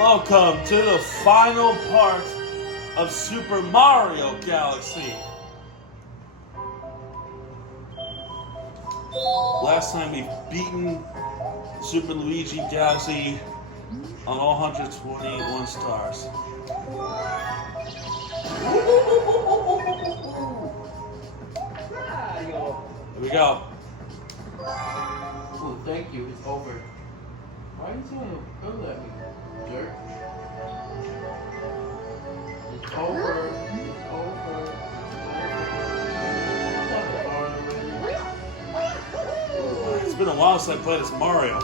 Welcome to the final part of Super Mario Galaxy. Last time we've beaten Super Luigi Galaxy on all 121 stars. Here we go. Oh, thank you. It's over. Why are you trying to build at me, jerk? It's over. It's over. It's been a while since I played as Mario.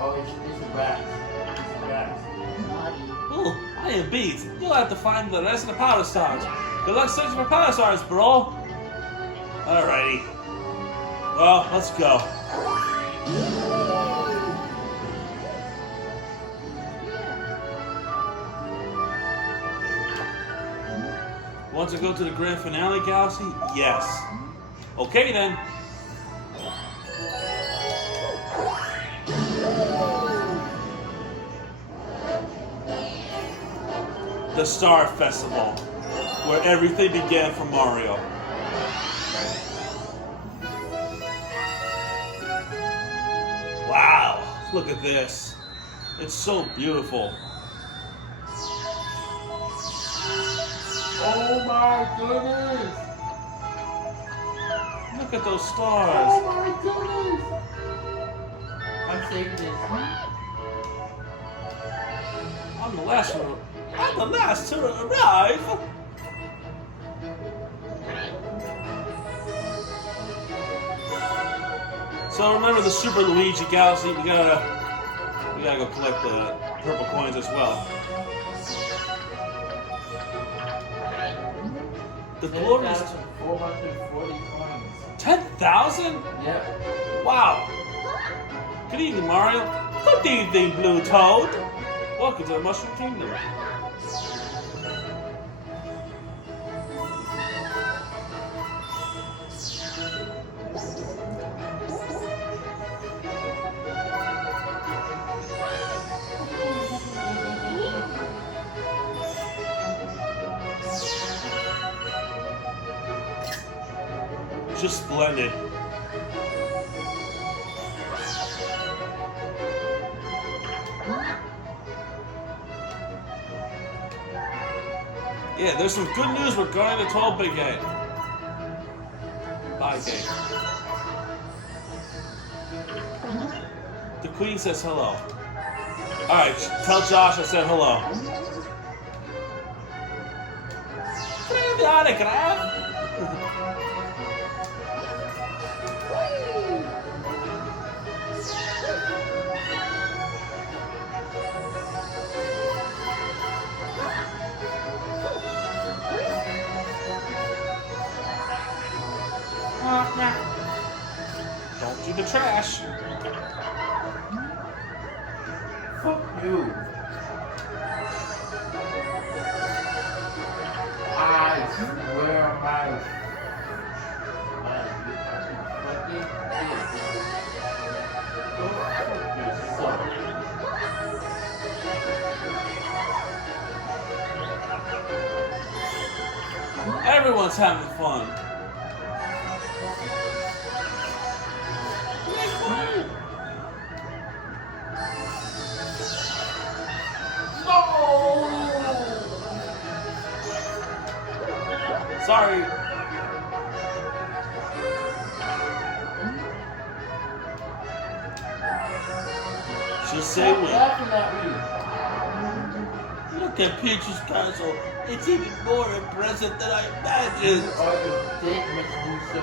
Oh, it's rats. It's rats. Ooh, I am beat. You'll have to find the rest of the power stars. Good luck searching for power stars, bro. Alrighty. Well, let's go. Want to go to the grand finale, Galaxy? Yes. Okay then. The Star Festival, where everything began for Mario. Wow, look at this. It's so beautiful. Oh my goodness! Look at those stars. Oh my goodness! I'm saving this. I'm the last to arrive. So remember the Super Luigi Galaxy, we gotta go collect the purple coins as well. The glorious 10,440 coins. 10,000? Yep. Wow. Good evening, Mario. Good evening, Blue Toad. Welcome to the Mushroom Kingdom. Just splendid. Yeah, there's some good news regarding the 12-bit game. Bye, game. The Queen says hello. Alright, tell Josh I said hello. Can I have the autograph? Don't do the trash. Fuck you. I swear my fucking Go fuck yourself. Everyone's having fun. Sorry. Just say Stop when. laughing at me. Look at Peach's castle. It's even more impressive than I imagined. You are the dick makes me so.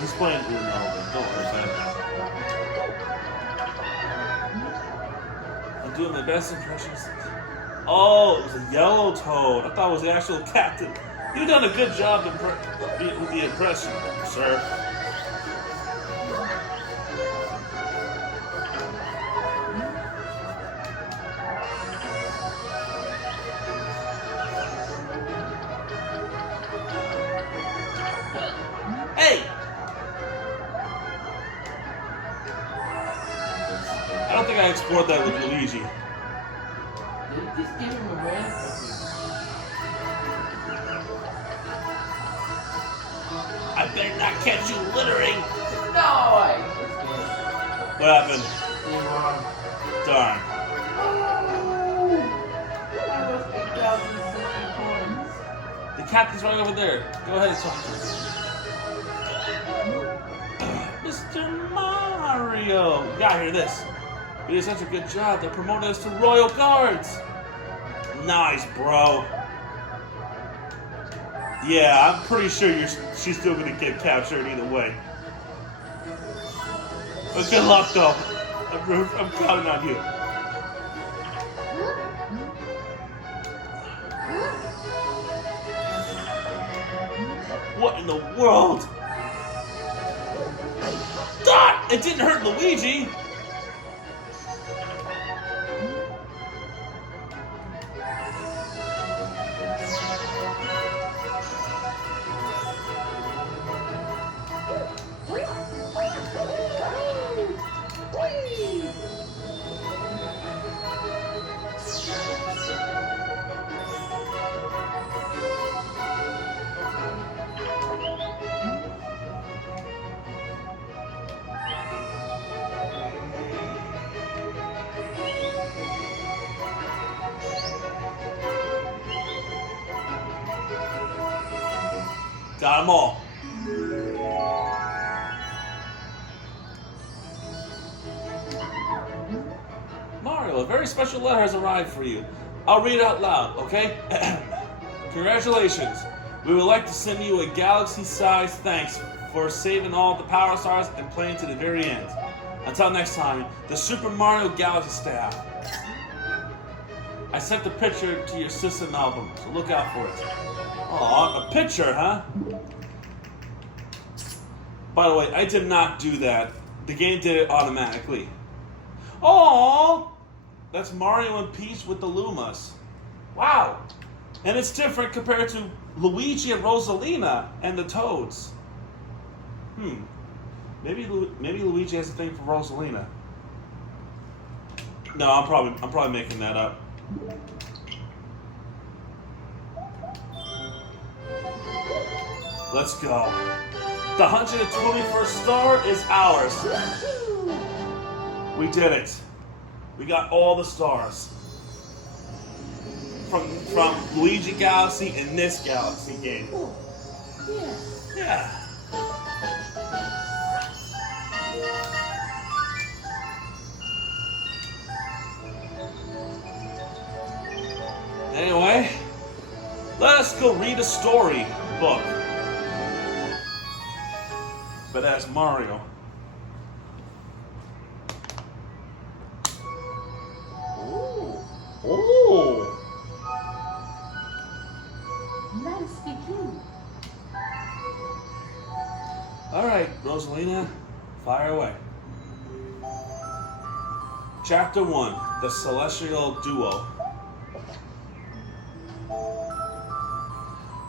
He's playing Uno. Don't understand. I'm doing the best impressions. Oh, it was a yellow toad. I thought it was the actual captain. You've done a good job with the impression, sir. Hey! don't think I explored that with Luigi. Did you just give him a red? I better not catch you littering. No way! What happened? Game on. Darn. Oh! That was 8,060 coins. The captain's right over there. Go ahead and talk to him. Mr. Mario! You gotta hear this. You did such a good job. They promoted us to Royal Guards. Nice, bro. Yeah, I'm pretty sure she's still gonna get captured either way. But good luck, though. I'm counting on you. What in the world? Ah! It didn't hurt Luigi. Got them all. Mario, a very special letter has arrived for you. I'll read it out loud, okay? Congratulations. We would like to send you a galaxy-sized thanks for saving all the Power Stars and playing to the very end. Until next time, the Super Mario Galaxy staff. I sent the picture to your system album, so look out for it. Aw, a picture, huh? By the way, I did not do that. The game did it automatically. Aww! That's Mario and Peach with the Lumas. Wow! And it's different compared to Luigi and Rosalina and the Toads. Maybe Luigi has a thing for Rosalina. No, I'm probably making that up. Let's go. The 121st star is ours. We did it. We got all the stars. From Luigi Galaxy in this Galaxy game. Yeah. Anyway, let us go read a story book. But as Mario. Oh! Let us begin. Alright, Rosalina, fire away. Chapter 1, The Celestial Duo.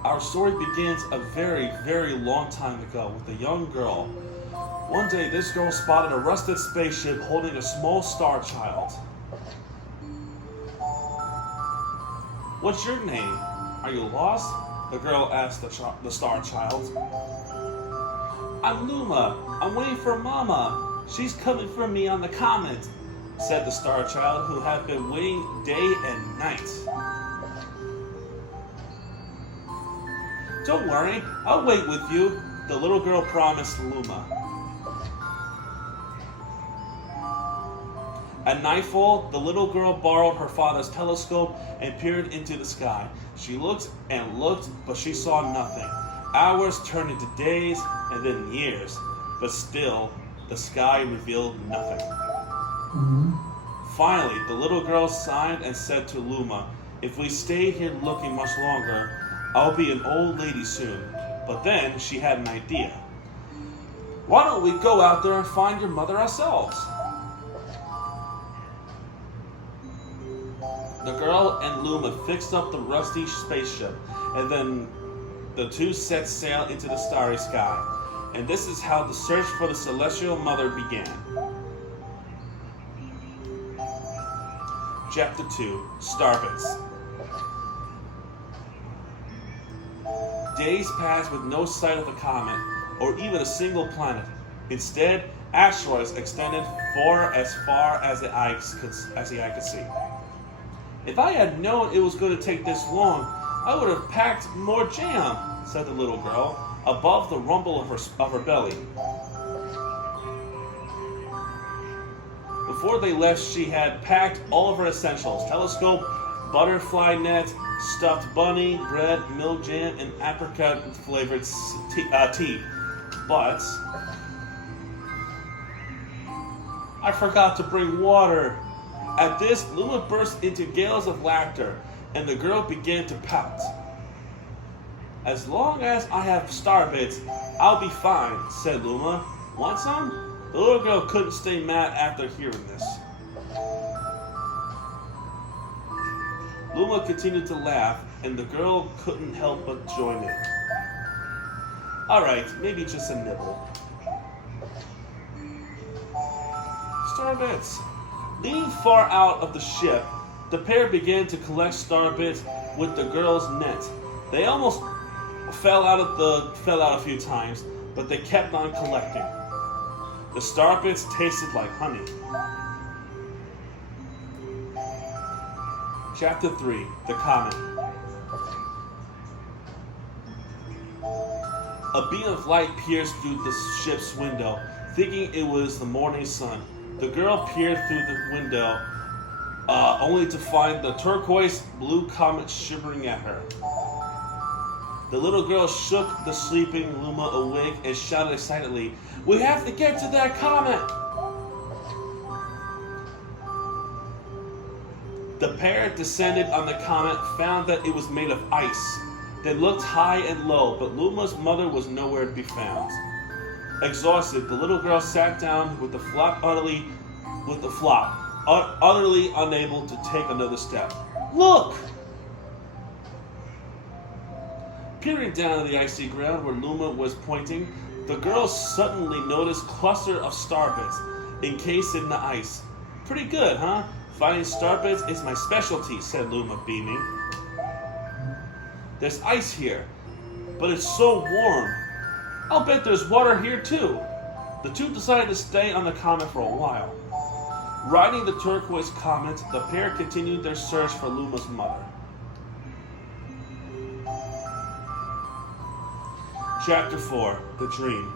Our story begins a very, very long time ago with a young girl. One day, this girl spotted a rusted spaceship holding a small star child. What's your name? Are you lost? The girl asked the star child. I'm Luma. I'm waiting for Mama. She's coming for me on the comet, said the star child, who had been waiting day and night. Don't worry, I'll wait with you, the little girl promised Luma. At nightfall, the little girl borrowed her father's telescope and peered into the sky. She looked and looked, but she saw nothing. Hours turned into days and then years, but still, the sky revealed nothing. Finally, the little girl sighed and said to Luma, "If we stay here looking much longer, I'll be an old lady soon." But then she had an idea. Why don't we go out there and find your mother ourselves? The girl and Luma fixed up the rusty spaceship, and then the two set sail into the starry sky. And this is how the search for the celestial mother began. Chapter 2, Starbits. Days passed with no sight of the comet, or even a single planet. Instead, asteroids extended far as the eye could see. If I had known it was going to take this long, I would have packed more jam, said the little girl, above the rumble of her belly. Before they left, she had packed all of her essentials: telescope, butterfly net, stuffed bunny, bread, milk jam, and apricot-flavored tea. But I forgot to bring water. At this, Luma burst into gales of laughter, and the girl began to pout. As long as I have Starbits, I'll be fine, said Luma. Want some? The little girl couldn't stay mad after hearing this. Luma continued to laugh, and the girl couldn't help but join in. Alright, maybe just a nibble. Starbits. Leaning far out of the ship, the pair began to collect Starbits with the girl's net. They almost fell out a few times, but they kept on collecting. The Starbits tasted like honey. Chapter 3, The Comet. A beam of light pierced through the ship's window, thinking it was the morning sun. The girl peered through the window, only to find the turquoise blue comet shivering at her. The little girl shook the sleeping Luma awake and shouted excitedly, "We have to get to that comet!" The pair descended on the comet, found that it was made of ice. They looked high and low, but Luma's mother was nowhere to be found. Exhausted, the little girl sat down with the flop, utterly unable to take another step. Look! Peering down at the icy ground where Luma was pointing, the girl suddenly noticed a cluster of starbits encased in the ice. Pretty good, huh? Finding starbits is my specialty, said Luma, beaming. There's ice here, but it's so warm. I'll bet there's water here too. The two decided to stay on the comet for a while. Riding the turquoise comet, the pair continued their search for Luma's mother. Chapter 4, The Dream.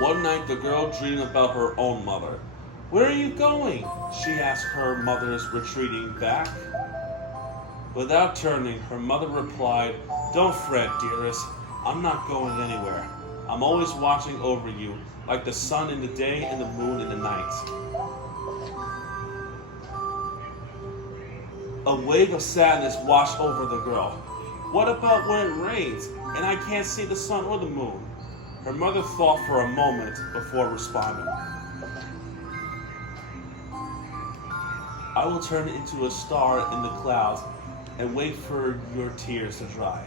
One night the girl dreamed about her own mother. Where are you going? She asked her mother's retreating back. Without turning, her mother replied, Don't fret, dearest. I'm not going anywhere. I'm always watching over you, like the sun in the day and the moon in the night. A wave of sadness washed over the girl. What about when it rains and I can't see the sun or the moon? Her mother thought for a moment before responding. I will turn into a star in the clouds and wait for your tears to dry.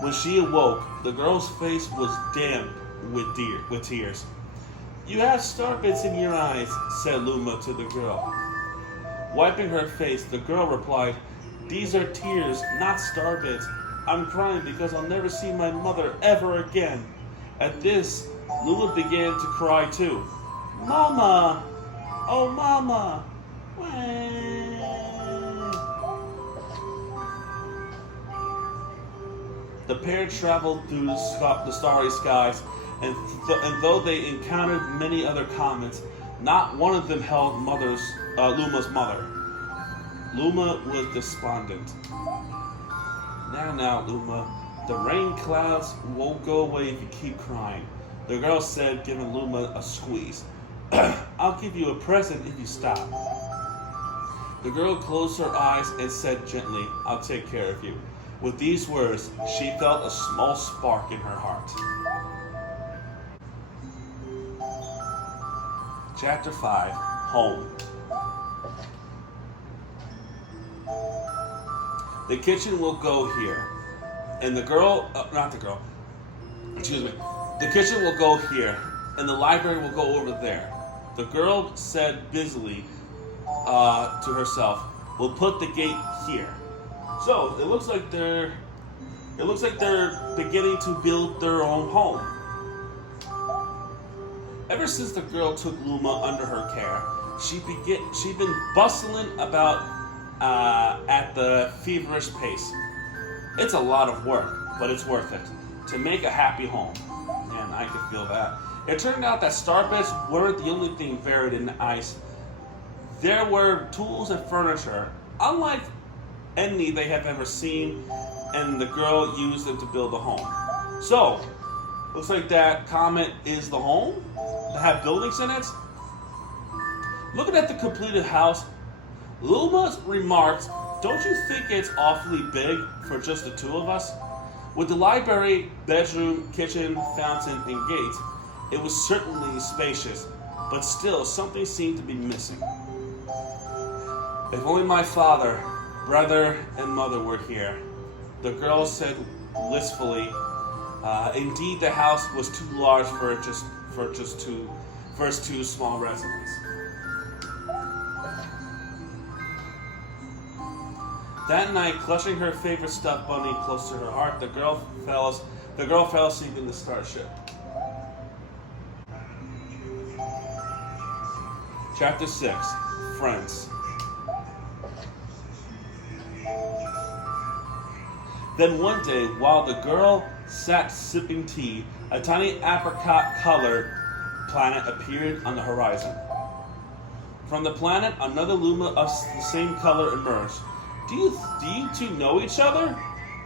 When she awoke, the girl's face was damp with tears. You have starbits in your eyes, said Luma to the girl. Wiping her face, the girl replied, These are tears, not starbits. I'm crying because I'll never see my mother ever again. At this, Luma began to cry too. Mama! Oh, Mama! The pair traveled through the starry skies, and though they encountered many other comets, not one of them held Luma's mother. Luma was despondent. Now, Luma, the rain clouds won't go away if you keep crying, the girl said, giving Luma a squeeze. I'll give you a present if you stop. The girl closed her eyes and said gently, I'll take care of you. With these words, she felt a small spark in her heart. Chapter 5, Home. The kitchen will go here. And Excuse me. The kitchen will go here, and the library will go over there. The girl said busily to herself, "We'll put the gate here." So it looks like they're beginning to build their own home. Ever since the girl took Luma under her care, she'd been bustling about at the feverish pace. It's a lot of work, but it's worth it to make a happy home. Man, I could feel that. It turned out that starbeds weren't the only thing buried in the ice. There were tools and furniture, unlike any they have ever seen, and the girl used them to build a home. So, looks like that comet is the home that have buildings in it. Looking at the completed house, Luma remarked, "Don't you think it's awfully big for just the two of us?" With the library, bedroom, kitchen, fountain, and gate, it was certainly spacious, but still something seemed to be missing. "If only my father, brother, and mother were here," the girl said wistfully. Indeed, the house was too large for its two small residents. That night, clutching her favorite stuffed bunny close to her heart, the girl fell asleep in the starship. Chapter 6. Friends. Then one day, while the girl sat sipping tea, a tiny apricot-colored planet appeared on the horizon. From the planet, another Luma of the same color emerged. Do you two know each other?"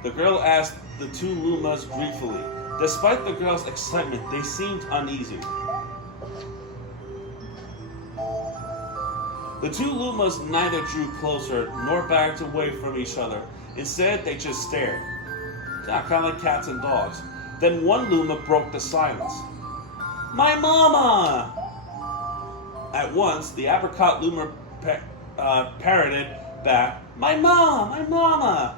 The girl asked the two Lumas gleefully. Despite the girl's excitement, they seemed uneasy. The two Lumas neither drew closer nor backed away from each other. Instead, they just stared. Kind of like cats and dogs. Then one Luma broke the silence. "My mama!" At once, the apricot Luma parroted back, "My mama! My mama!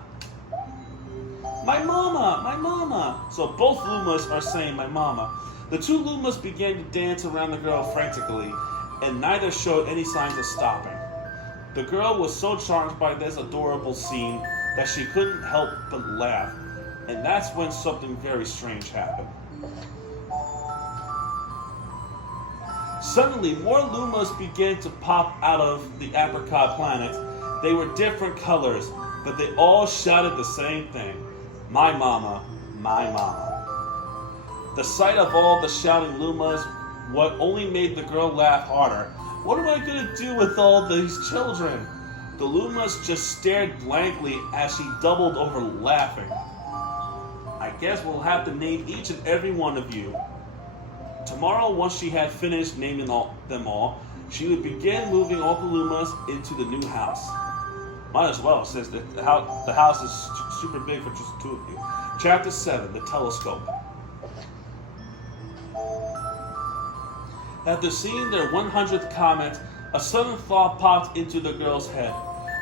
My mama! My mama!" So both Lumas are saying "my mama." The two Lumas began to dance around the girl frantically, and neither showed any signs of stopping. The girl was so charmed by this adorable scene that she couldn't help but laugh, and that's when something very strange happened. Suddenly, more Lumas began to pop out of the apricot planet. They were different colors, but they all shouted the same thing: "My mama, my mama." The sight of all the shouting Lumas only made the girl laugh harder. "What am I going to do with all these children?" The Lumas just stared blankly as she doubled over laughing. "I guess we'll have to name each and every one of you." Tomorrow, once she had finished naming them all, she would begin moving all the Lumas into the new house. Might as well, since the house is super big for just the two of you. Chapter 7, The Telescope. After seeing their 100th comet, a sudden thought popped into the girl's head.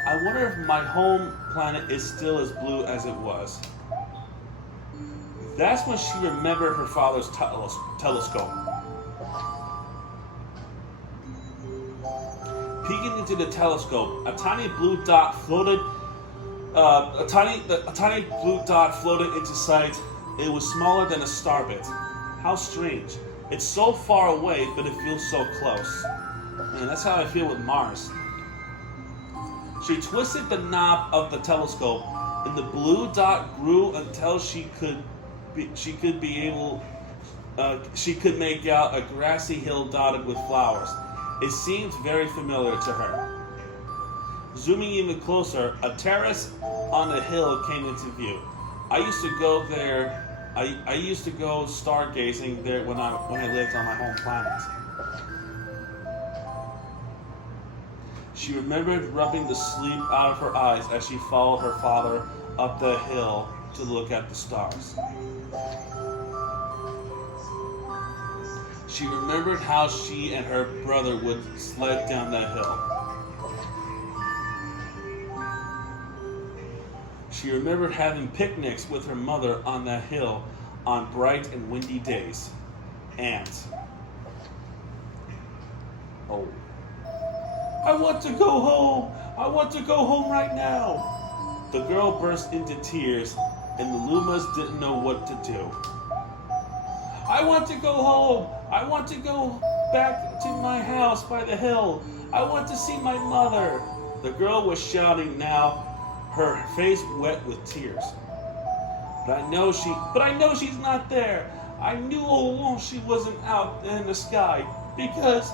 "I wonder if my home planet is still as blue as it was." That's when she remembered her father's telescope. Peeking into the telescope, a tiny blue dot floated. A tiny blue dot floated into sight. It was smaller than a starbit. How strange! It's so far away, but it feels so close. And that's how I feel with Mars. She twisted the knob of the telescope, and the blue dot grew until she could make out a grassy hill dotted with flowers. It seemed very familiar to her. Zooming even closer, a terrace on the hill came into view. I used to go there. I used to go stargazing there when I lived on my home planet. She remembered rubbing the sleep out of her eyes as she followed her father up the hill to look at the stars. She remembered how she and her brother would sled down that hill. She remembered having picnics with her mother on that hill on bright and windy days. And, oh, I want to go home. I want to go home right now. The girl burst into tears, and the Lumas didn't know what to do. I want to go home. I want to go back to my house by the hill. I want to see my mother. The girl was shouting now, her face wet with tears. But I know she's not there. I knew all along she wasn't out in the sky because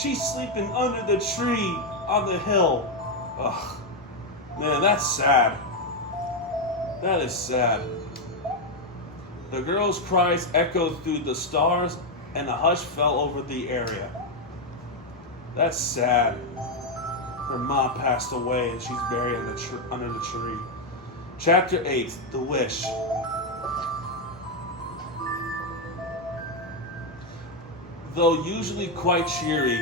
she's sleeping under the tree on the hill. Ugh, man, that's sad. That is sad. The girl's cries echoed through the stars, and a hush fell over the area. That's sad. Her mom passed away, and she's buried under the tree. Chapter 8, The Wish. Though usually quite cheery,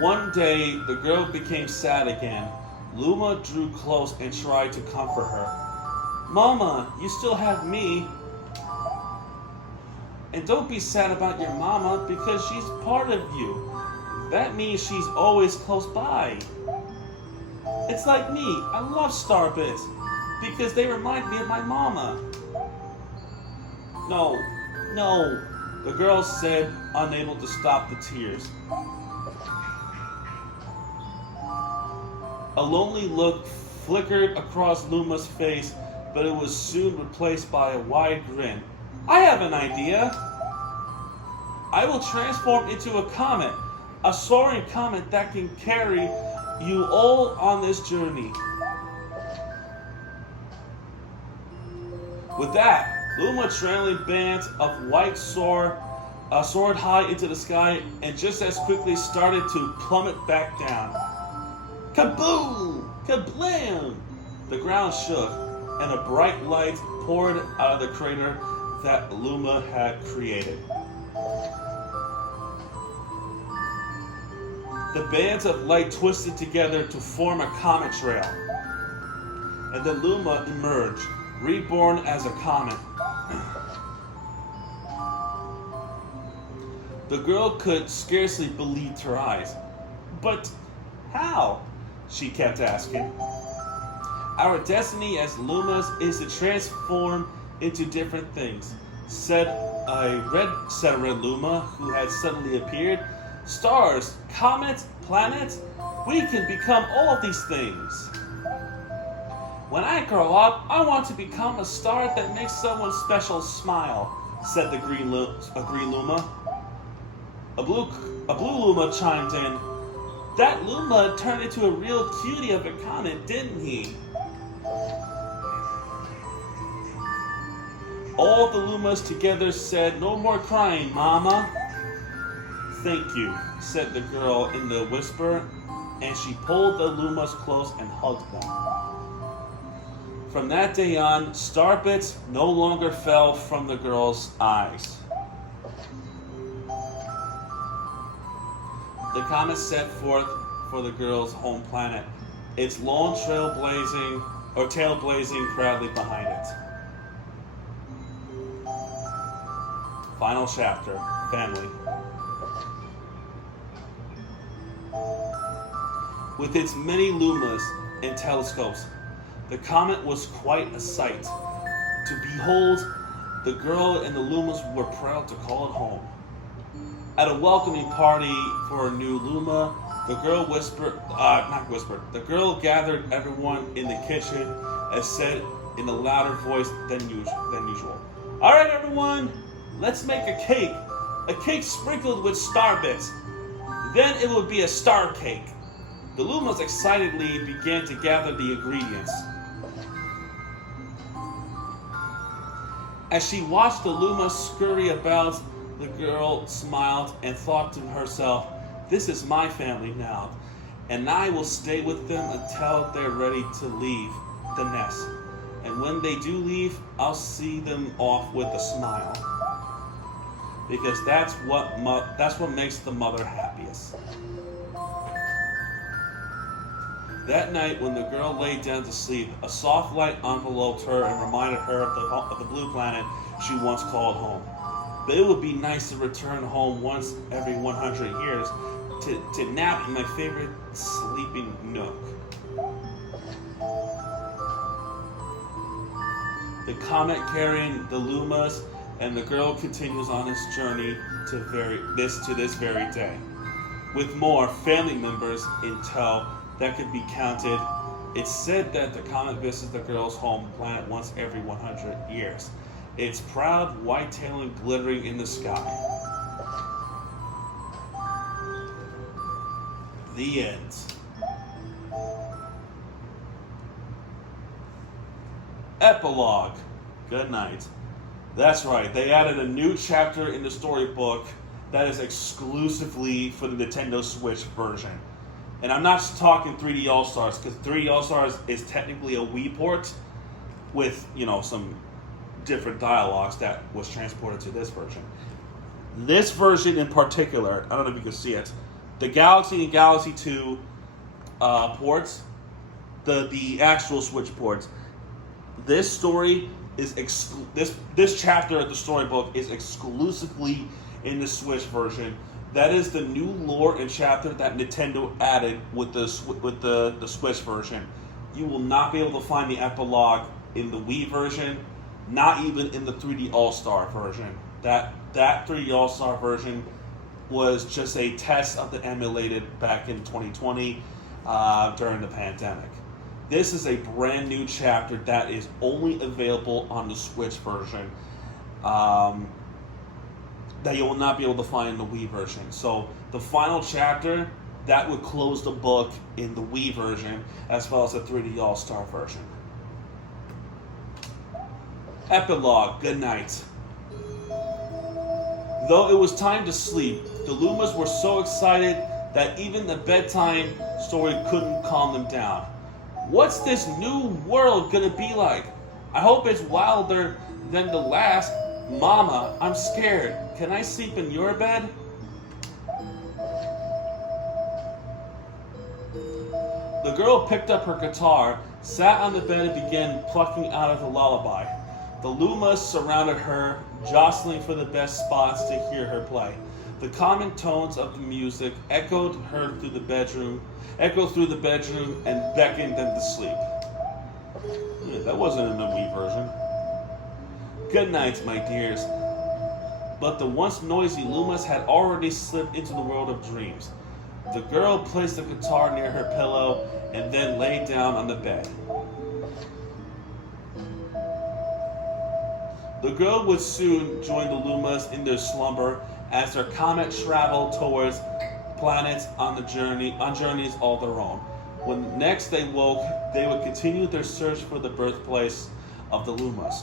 one day the girl became sad again. Luma drew close and tried to comfort her. Mama, you still have me. And don't be sad about your mama because she's part of you. That means she's always close by. It's like me. I love Starbits because they remind me of my mama. No, the girl said, unable to stop the tears. A lonely look flickered across Luma's face, but it was soon replaced by a wide grin. I have an idea. I will transform into a comet, a soaring comet that can carry you all on this journey. With that, Luma trailing bands of white soared high into the sky and just as quickly started to plummet back down. Kaboom! Kablam! The ground shook, and a bright light poured out of the crater that Luma had created. The bands of light twisted together to form a comet trail, and then Luma emerged, reborn as a comet. The girl could scarcely believe her eyes. But how? She kept asking. Our destiny as Lumas is to transform into different things, said Red Luma, who had suddenly appeared. Stars, comets, planets, we can become all of these things. When I grow up, I want to become a star that makes someone special smile, said the green Luma. A blue Luma chimed in. That Luma turned into a real cutie of a comet, didn't he? All the Lumas together said, no more crying, Mama. Thank you, said the girl in the whisper, and she pulled the Lumas close and hugged them. From that day on, Starbits no longer fell from the girl's eyes. The comet set forth for the girl's home planet, its lone tail blazing proudly behind it. Final chapter, Family. With its many lumas and telescopes, the comet was quite a sight. To behold, the girl and the Lumas were proud to call it home. At a welcoming party for a new Luma, the girl gathered everyone in the kitchen and said in a louder voice than usual. All right, everyone, let's make a cake sprinkled with star bits. Then it will be a star cake. The Lumas excitedly began to gather the ingredients. As she watched the Luma scurry about, the girl smiled and thought to herself, this is my family now, and I will stay with them until they're ready to leave the nest. And when they do leave, I'll see them off with a smile. Because that's what makes the mother happiest. That night, when the girl laid down to sleep, a soft light enveloped her and reminded her of the blue planet she once called home. But it would be nice to return home once every 100 years to nap in my favorite sleeping nook. The comet carrying the Lumas, and the girl continues on its journey to this very day. With more family members in tow that could be counted, it's said that the comet visits the girl's home planet once every 100 years. It's proud, white-tailing, glittering in the sky. The end. Epilogue. Good night. That's right, they added a new chapter in the storybook that is exclusively for the Nintendo Switch version. And I'm not just talking 3D All-Stars, because 3D All-Stars is technically a Wii port with, some different dialogues that was transported to this version. This version in particular, I don't know if you can see it, the Galaxy and Galaxy 2 ports, the actual Switch ports, this story is this chapter of the storybook is exclusively in the Switch version. That is the new lore and chapter that Nintendo added with the Switch version. You will not be able to find the epilogue in the Wii version, not even in the 3D All-Star version. That 3D All-Star version was just a test of the emulated back in 2020 during the pandemic. This is a brand new chapter that is only available on the Switch version that you will not be able to find in the Wii version. So the final chapter, that would close the book in the Wii version as well as the 3D All-Star version. Epilogue, good night. Though it was time to sleep, the Lumas were so excited that even the bedtime story couldn't calm them down. What's this new world gonna be like? I hope it's wilder than the last. Mama, I'm scared. Can I sleep in your bed? The girl picked up her guitar, sat on the bed, and began plucking out of the lullaby. The Lumas surrounded her, jostling for the best spots to hear her play. The common tones of the music echoed through the bedroom, and beckoned them to sleep. Yeah, that wasn't in the Wii version. Good night, my dears. But the once noisy Lumas had already slipped into the world of dreams. The girl placed the guitar near her pillow and then lay down on the bed. The girl would soon join the Lumas in their slumber as their comet traveled towards planets on journeys all their own. When next they woke, they would continue their search for the birthplace of the Lumas.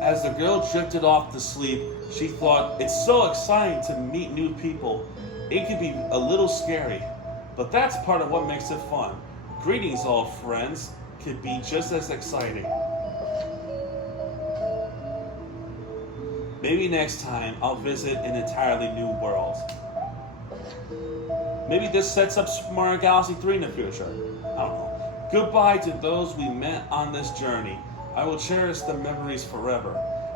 As the girl drifted off to sleep, she thought, it's so exciting to meet new people. It could be a little scary, but that's part of what makes it fun. Greetings, old friends, could be just as exciting. Maybe next time I'll visit an entirely new world. Maybe this sets up Super Mario Galaxy 3 in the future. I don't know. Goodbye to those we met on this journey. I will cherish the memories forever.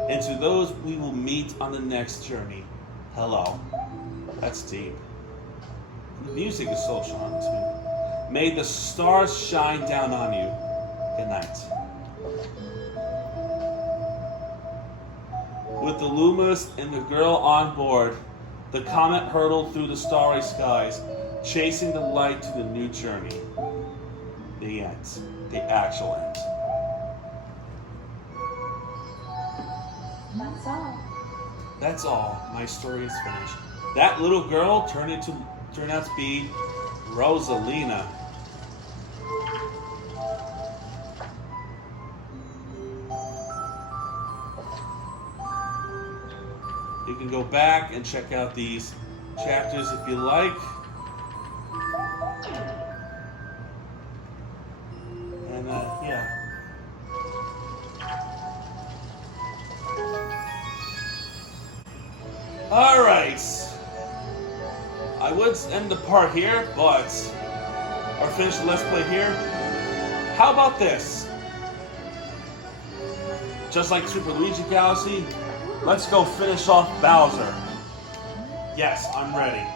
And to those we will meet on the next journey, hello. That's deep. The music is so charming too. May the stars shine down on you. Good night. With the Lumas and the girl on board, the comet hurtled through the starry skies, chasing the light to the new journey. The end. The actual end. That's all. That's all. My story is finished. That little girl turned out to be Rosalina. You can go back and check out these chapters if you like. And yeah. All right. I will would end the part here, but or finish the Let's Play here. How about this? Just like Super Luigi Galaxy, let's go finish off Bowser. Yes, I'm ready.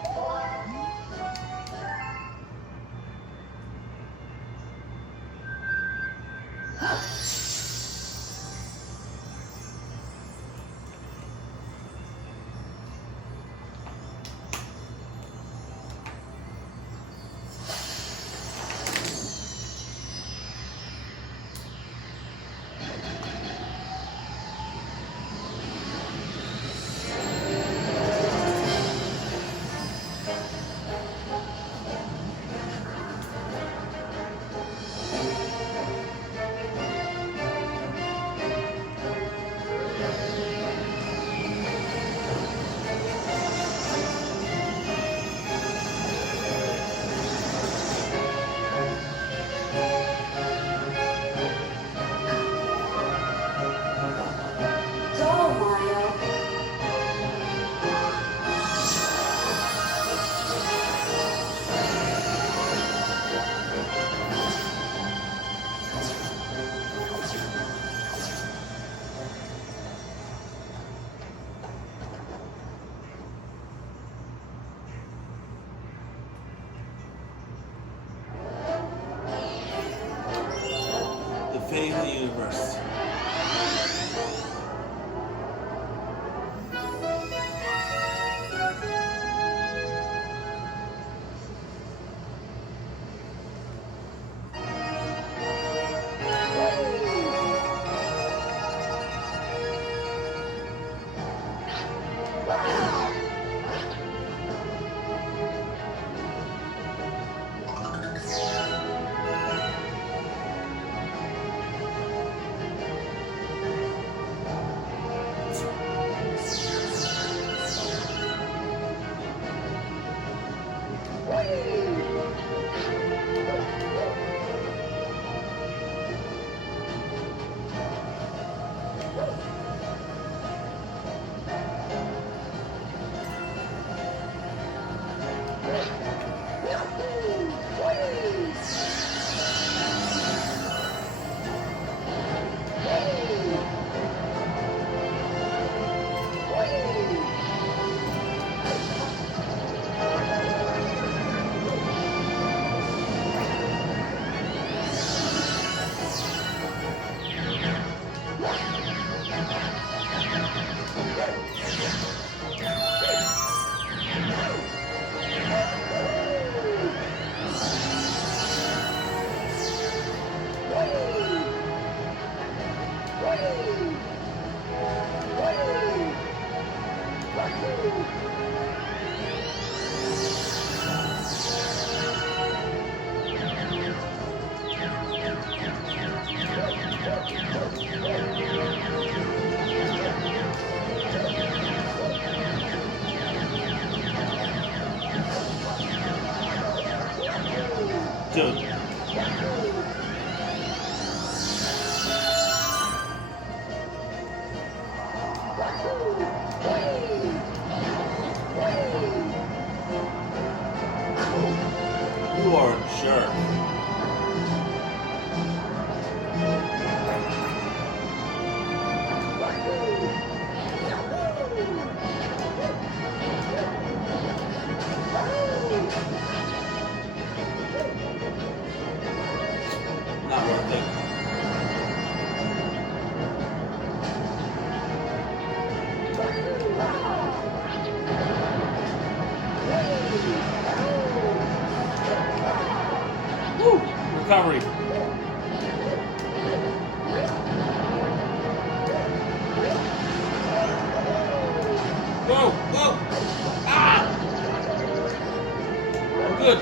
Go, Mario. The fate of the universe. Dude. You are a jerk. Not worth it. Woo! Recovery. Whoa! Whoa! Ah! I'm good.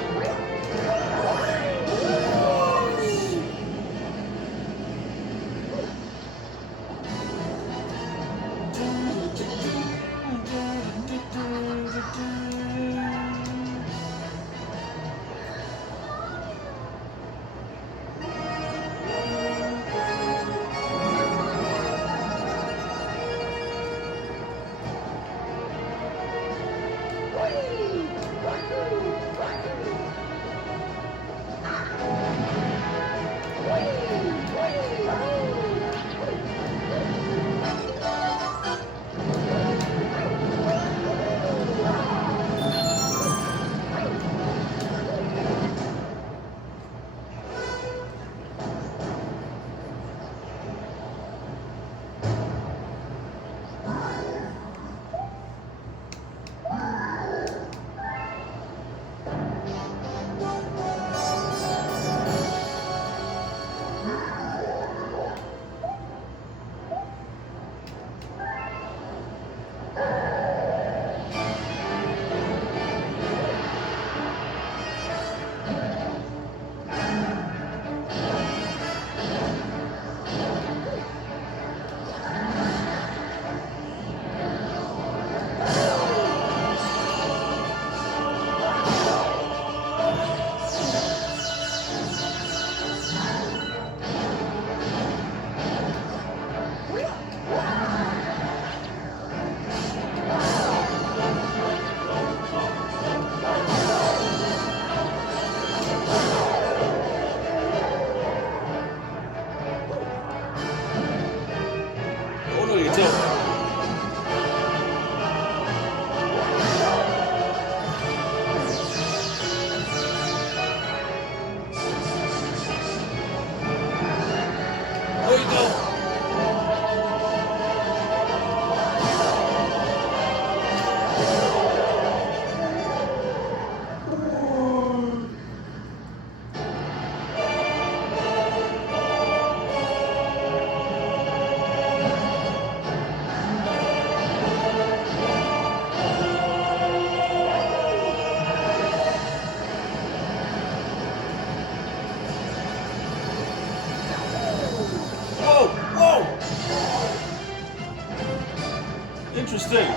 Interesting.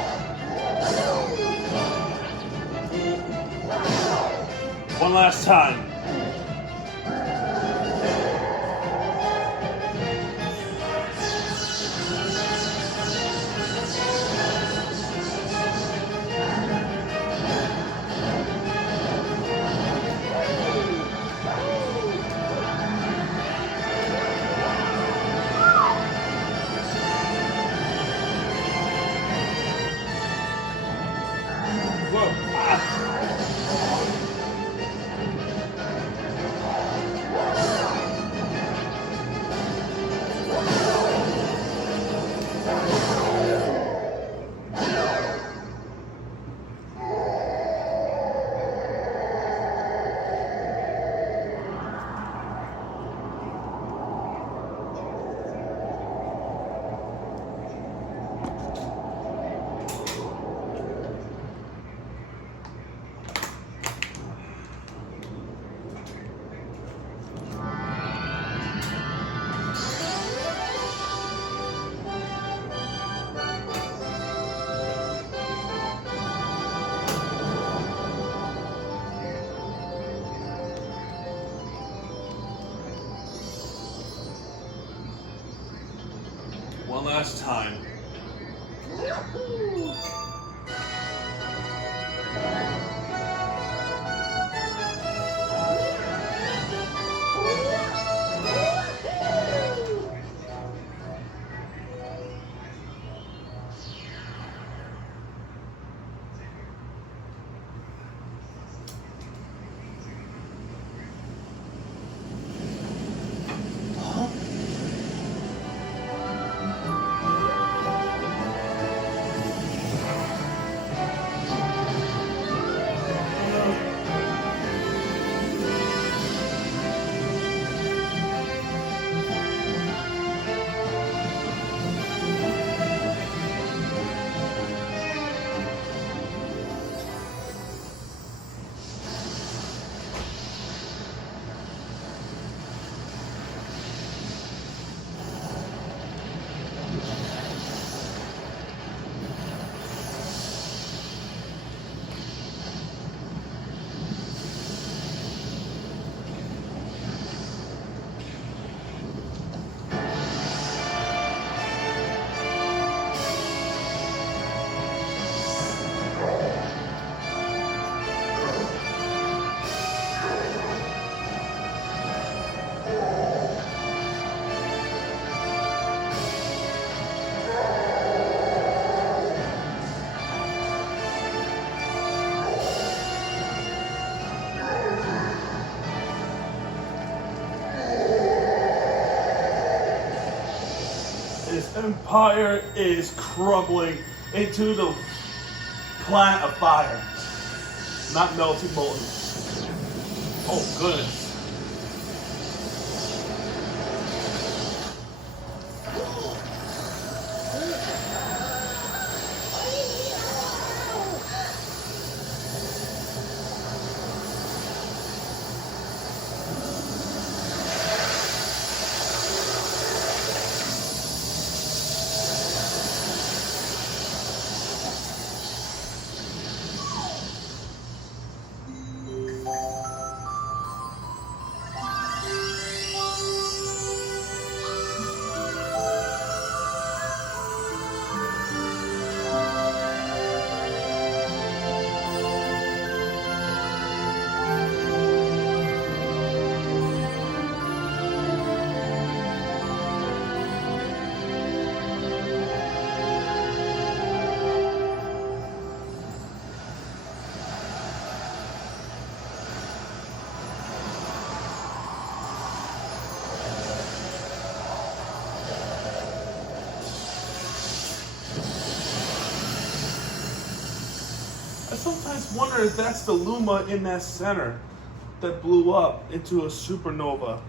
One last time. Whoa. One last time. His empire is crumbling into the planet of fire. Not melting molten. Oh, goodness. I sometimes wonder if that's the Luma in that center that blew up into a supernova.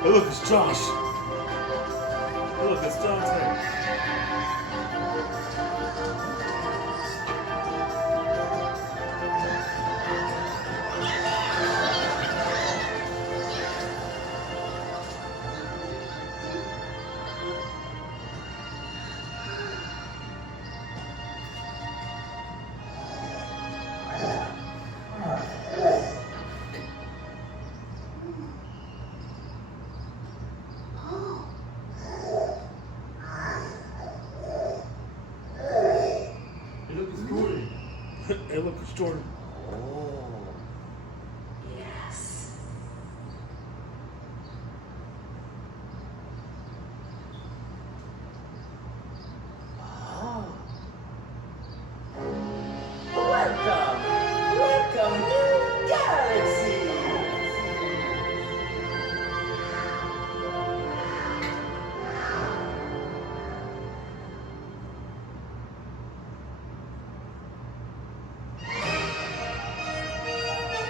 Hey, look, it's Josh. Hey, look, it's Dante. Hey, look, it's Jordan. Hey, look, it's Jordan. Yes. Welcome! Welcome, new galaxy!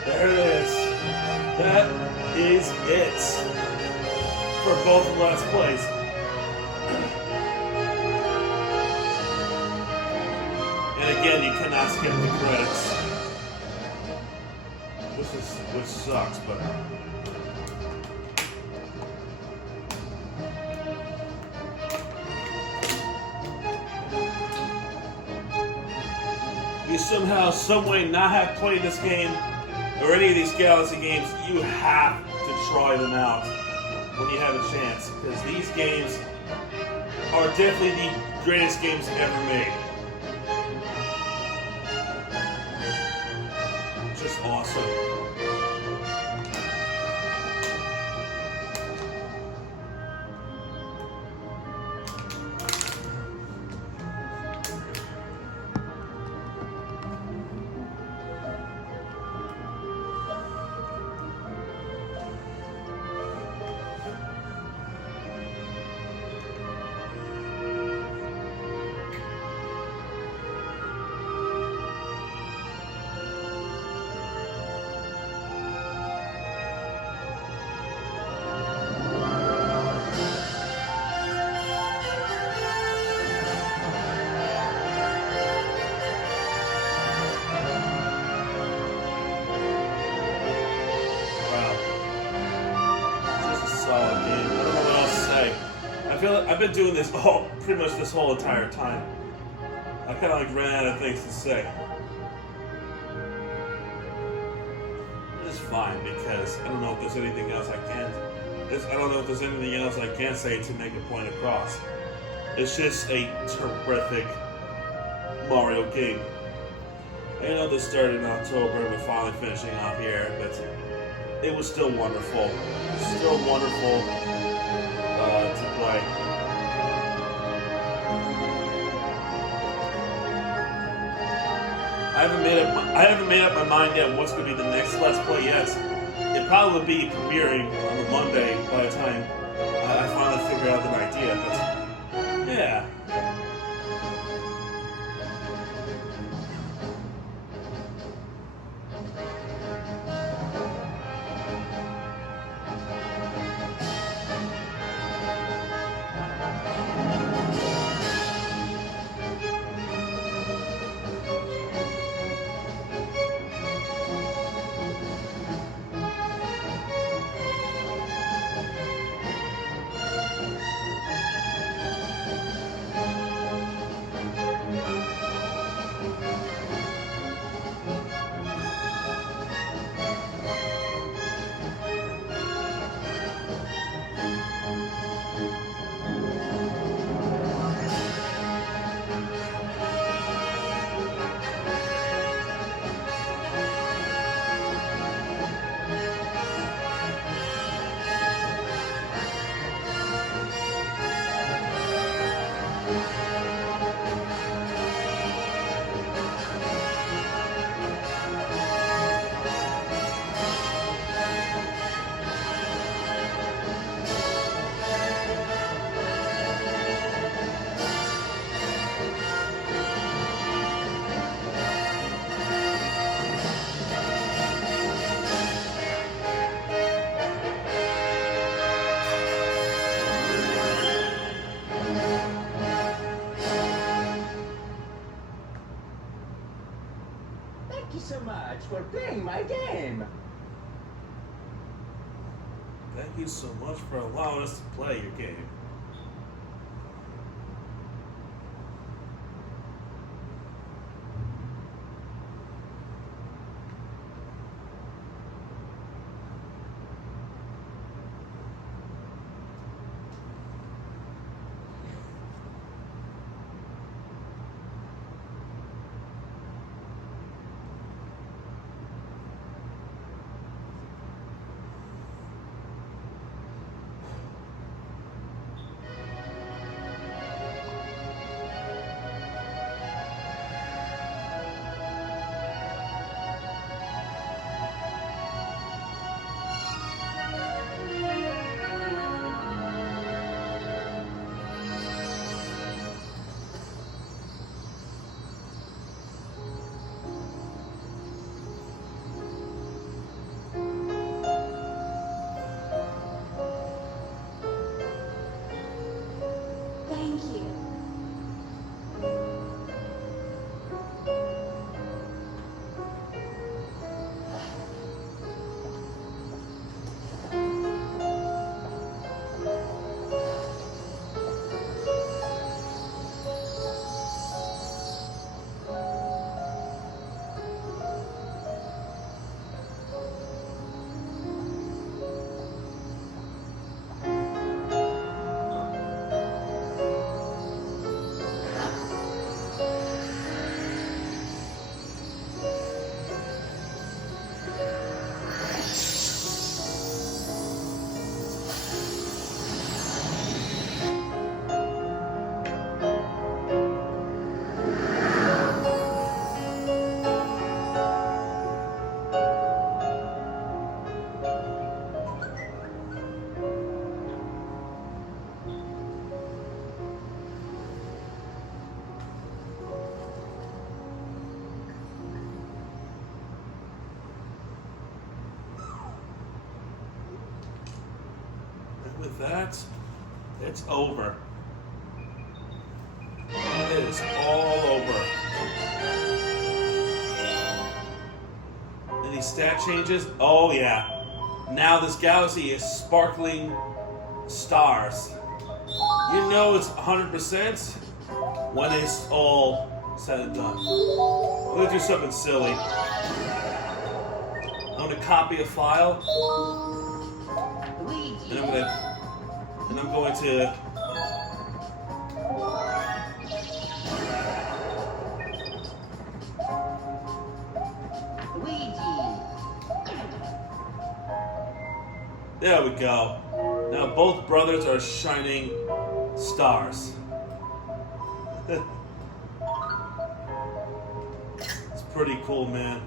There it is. That is it for both Let's Plays. And again, you cannot skip the credits. Which sucks, but you somehow, some way not have played this game or any of these Galaxy games, you have to try them out when you have a chance, because these games are definitely the greatest games ever made. Just awesome. I feel like I've been doing this pretty much this whole entire time. I kind of like ran out of things to say. It's fine because I don't know if there's anything else I can't. I don't know if there's anything else I can say to make a point across. It's just a terrific Mario game. I know this started in October and we're finally finishing off here, but it was still wonderful. It was still wonderful to play. I haven't made up my mind yet what's going to be the next Let's Play yet. It probably will be premiering on the Monday by the time I finally figure out an idea. But yeah. much for playing my game. Thank you so much for allowing us to play your game. Thank you. And with that, it's over. It is all over. Any stat changes? Oh yeah. Now this galaxy is sparkling stars. You know it's 100% when it's all said and done. I'm gonna do something silly. I'm gonna copy a file, and I'm going to there we go. Now both brothers are shining stars. It's pretty cool, man.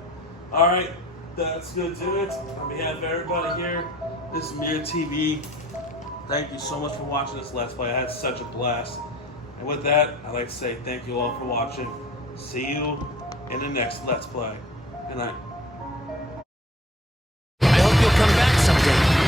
Alright, that's gonna do it. On behalf of everybody here, this is Mirror TV. Thank you so much for watching this Let's Play. I had such a blast. And with that, I'd like to say thank you all for watching. See you in the next Let's Play. Good night. I hope you'll come back someday.